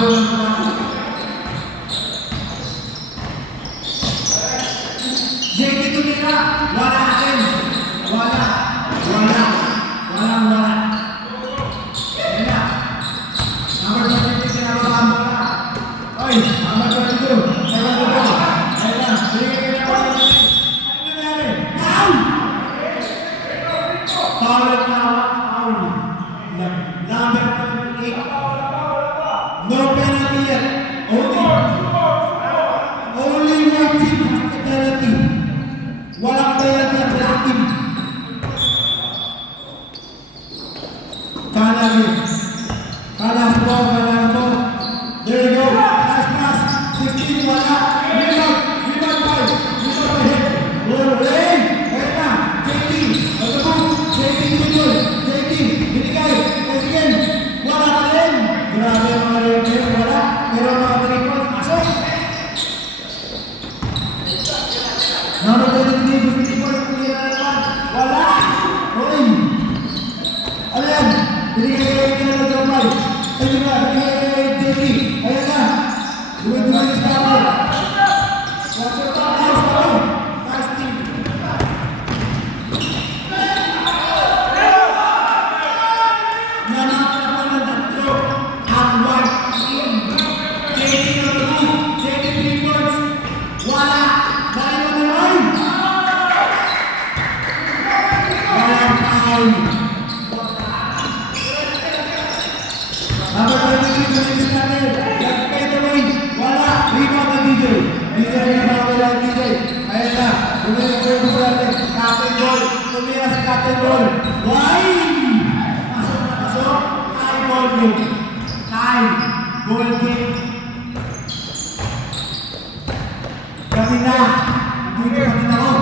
JT tumira, wala atin. Wala. Ayan na. Number 23, kinababaan mo na. Oy, number 22. Ayan na. Sige, kinababaan mo na. Ano nangyari? Foul! Foul. Number 28. No penalty yet. Only one team has the penalty. Walang penalty at black team. Kanan po. There you go. Last pass. 16, wala. Rebound 5. Rebound ahead. Roll rain. Ayan na. JT. JT dito. JT. Binigay. Again. Wala ka rin. Grabe mga rin. Wala. Pero mga 3 points. Pasok. Number 23. 3 points. Wala. Roy. Ayan. Binigay kayo ng gabay. Ayun na. Binigay kayo ng JT. Ayan na. Duwag-duwag yung stopper. Watch your top house. Nice team. Nanakot naman ng tatlo. Ang white team. JT on the move. JT 3 points. Wala. Dali mo na rin. Walang foul. Number 23, Dominic Sander. Get away. Wala. Rebound na DJ. DJ. Ayan na. Tumira ko yung natin. Captain Ball. Tumira si Captain Ball. Why? Pasok. Tie ball game. Tie. Ball game. Kanina. Kanina ko.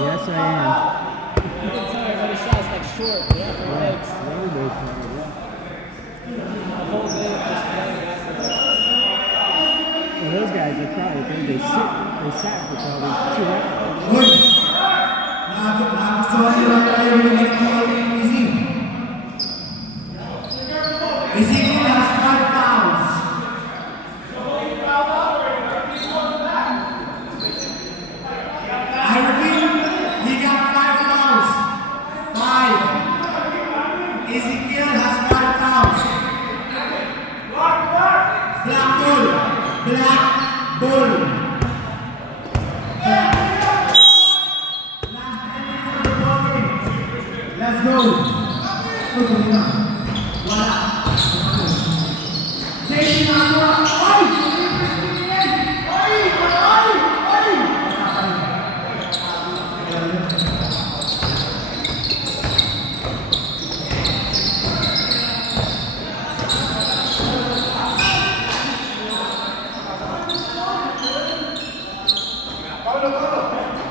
Yes, I am. Sorry, but his shot's like short. Yeah, for legs. Well, those guys are probably think they sat for probably 2 hours. Ezekiel has 5 fouls. I repeat, he got 5 fouls. 5. Ezekiel has 5 fouls. Black bull. Let's go. Wala. Taking Anwar. Oy!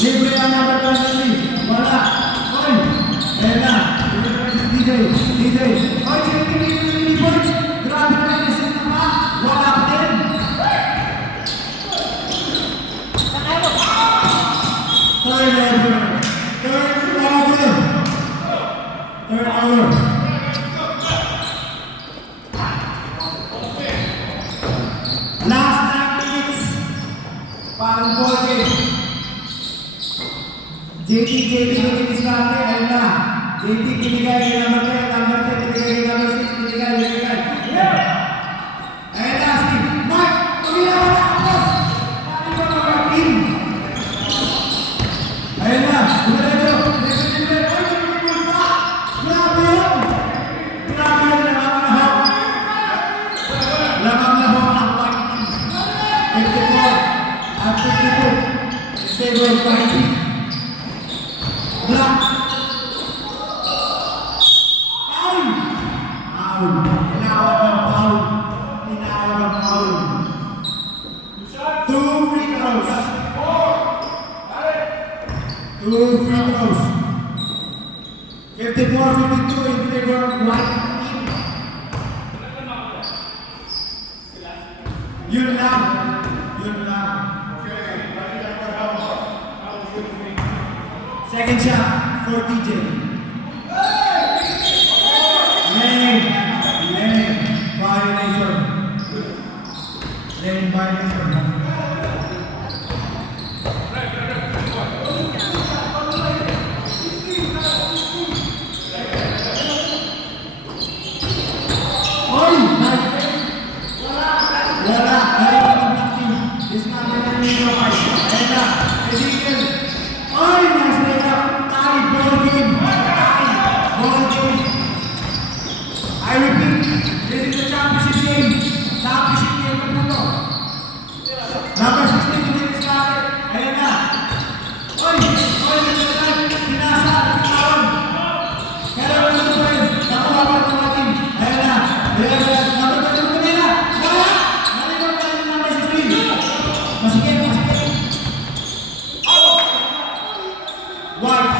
Libre ang number 23. Wala. Oy! Ayan na. DJ. Oy, JT points. Grabe na rin isip na pa. Wala pa din. Third over. Parang ball game. JT nakikinis natin. Ayun na. JT binigay kay number 10, number 10, binigay kay number 6, binigay. Ayun na, si Mark. Tumila ka na, boss. Ayun na, mga team. Ayun na, dumiretso. Grabe yun. Lamang na ho ang fighting. 54 at 52. Stable fighting. Black. Foul. Tinawag ng foul. 2 free throws. 2 free throws. 54-52 in favor of white team. Yun lang. Second shot for TJ. Lane violation. Oy! Wala. This man is not in your fight. Ayun na. Ezekiel. Oy! Nice layup. Tie ball game. I repeat, this is the championship game. Championship game na po. Number 16 minutes natin. Ayun na. Oy! Pinasa. Pitawan. Pero wala ito pa rin. Nakuha pa ito natin. Ayun na. Number 22 nila. Wala! Nalimutan tayo ng number 16. Masikip. White.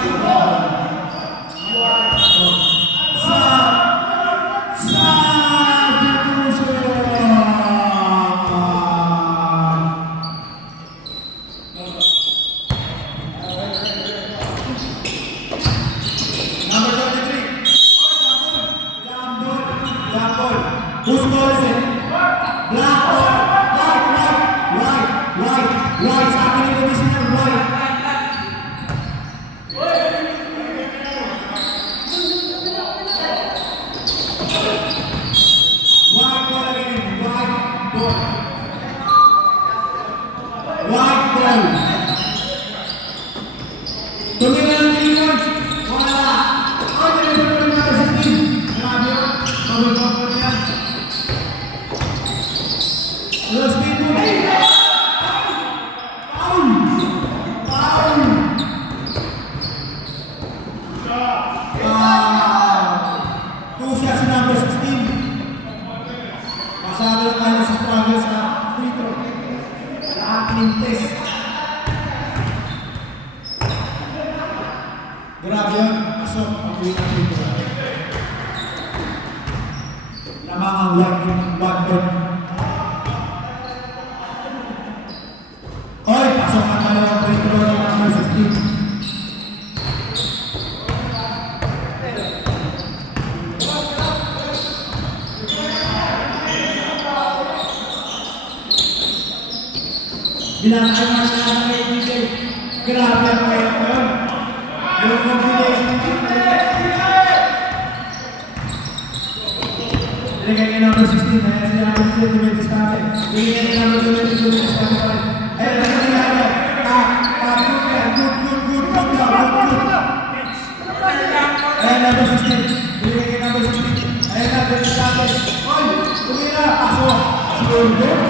Number 23. Jump ball. Whose ball is it? Black ball. Right. Sa akin yung commissioner, right. White ball again. White ball. Tumira ng Pilipinas. Wala. Ay, nilipin ko na 16. Grabe yun. Pabagpag ko niya. Los Pico. Foul. Two shots number 16. Masyado na tayo sa struggle sa free throw. Laking test. Grabe yun. Pasok ang free throw. Lamang ang blackboard. Oy, pasok ang dalawang free throw ng number 16. Binanay na kay DJ. Grabe ang mayroon ko yun. Yung combination ng binigay kay number 16. Ayan si number 16 tumitis natin. Binigay kay number 16 tumitis natin. Ayan, ano nangyari? Good. Ayan, number 16. Binigay kay number 16. Ayan na, tumitis natin. Oy, tumira. Pasok. Siguro.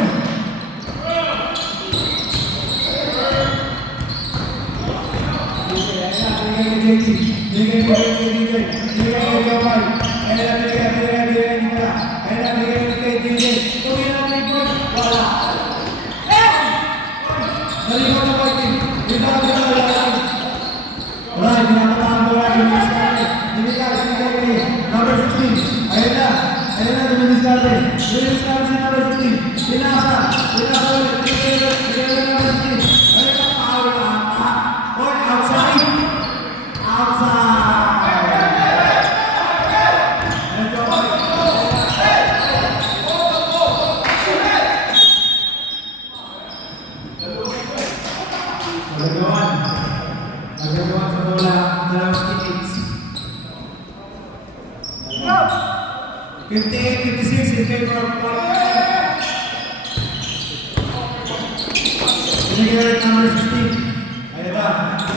favor of Clark. Binigyan rin number 16. Ayan ba?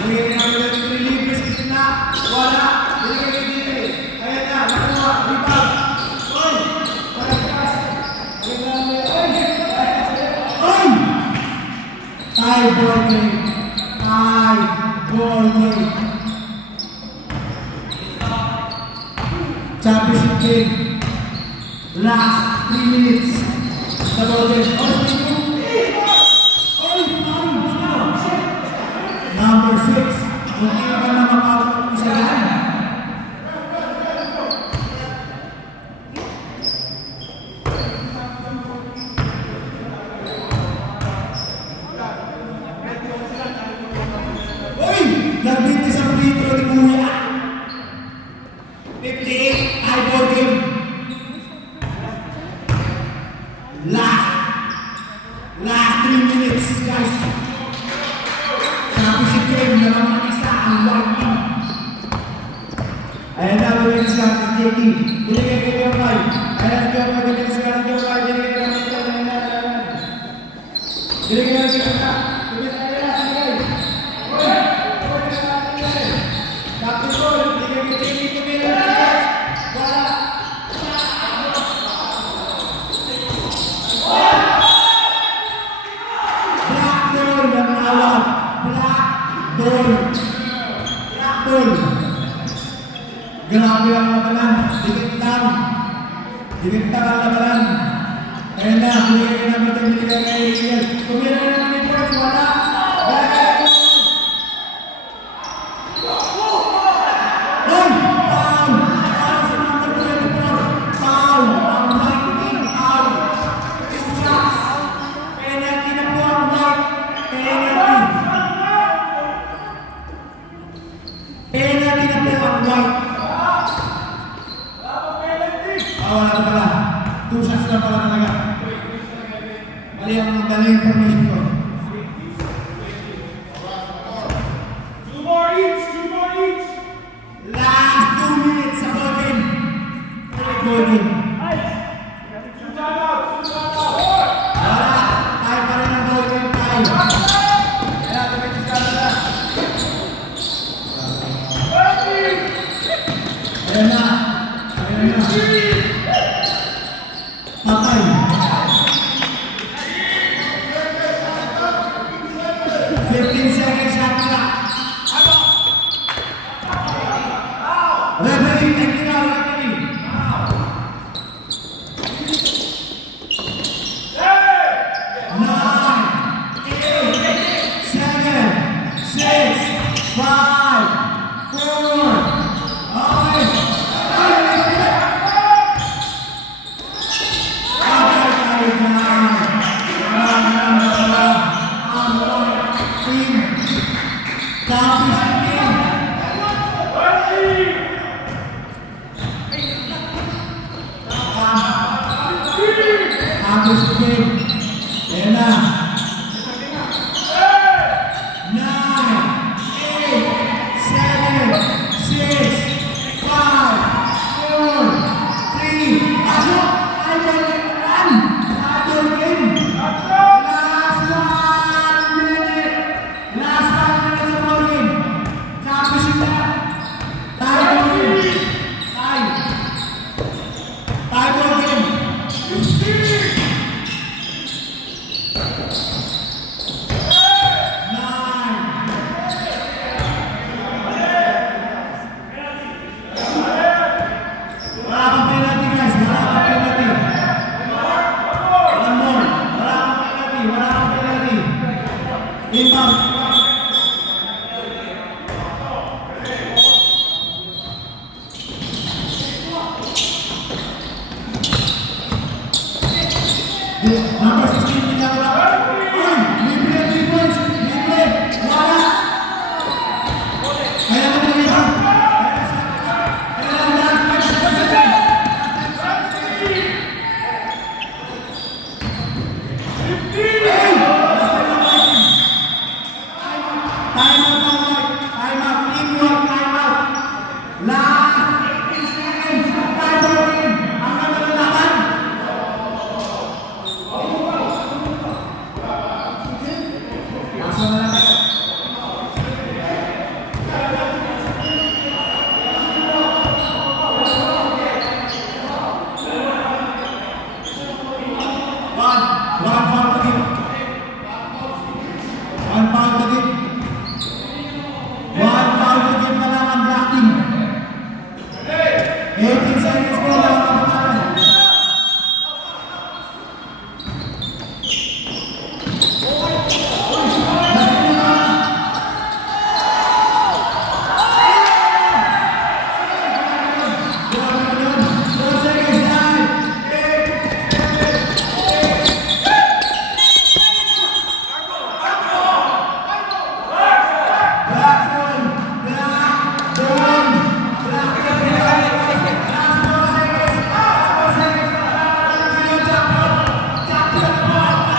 Binigyan rin number 23. Libre sa gitna. Wala. Binigyan rin dito. Ayan na. Nakuha. Rebound. Oy! Wala pass. Ayan na. Oy! Tie ball game. Tie ball game. Championship game. Last 3 minutes. The ball game. Number 6. Hindi ka na makapag-isa yan. Uy! Nagbintis ang free throw ni Kuya. 58. Tie ball game. Last 3 minutes, guys. Championship game na naman isa ang white team. Ayan na, binigyan sa ating JT. Binigyan kay Jomay. Ayan, Jomay, binigyan sa ating Jomay. Binigyan kay Jomay. Binigyan kay Jomay. Binigyan kay Jomay. Tapos ko, binigyan kay JT. Binigyan kay Jomay. Wala. Blackburn ang awat. Blackburn. Grabe ang labanan. Dikit lang ang labanan. Ayan na, binigyan ka naman ito. Binigyan ka naman ito. Tumira na naman ito. Wala. Foul! Sa number 24. Foul! Ang white team. Foul! 2 shots. Penalty na po ang white. Penalty na po ang white. Wala na pala. 2 shots na pala talaga. Mali ang information ko. 2 more each. Last 2 minutes sa ball game. Ball game. Wala. Tayo pa rin ang ball game. Tayo. Kaya tumitis ka na. Ayan na. Patay. 15 seconds shot clock. Referee, technical referee. 9, 8, 7, 6, 5, 4. Number 16, pinawala. Libre, 3 points. Libre. Wala. Kaya mo na ito.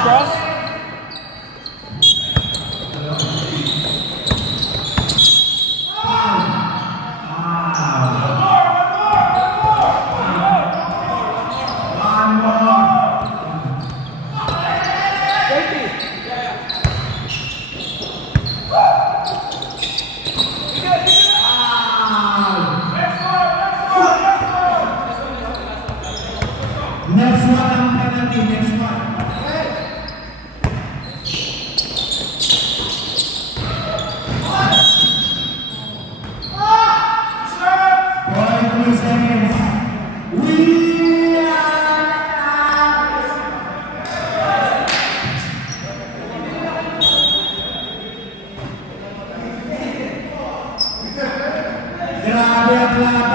cross. One more. Next one ang penalty, next one. Seconds. We are grabe ang laban.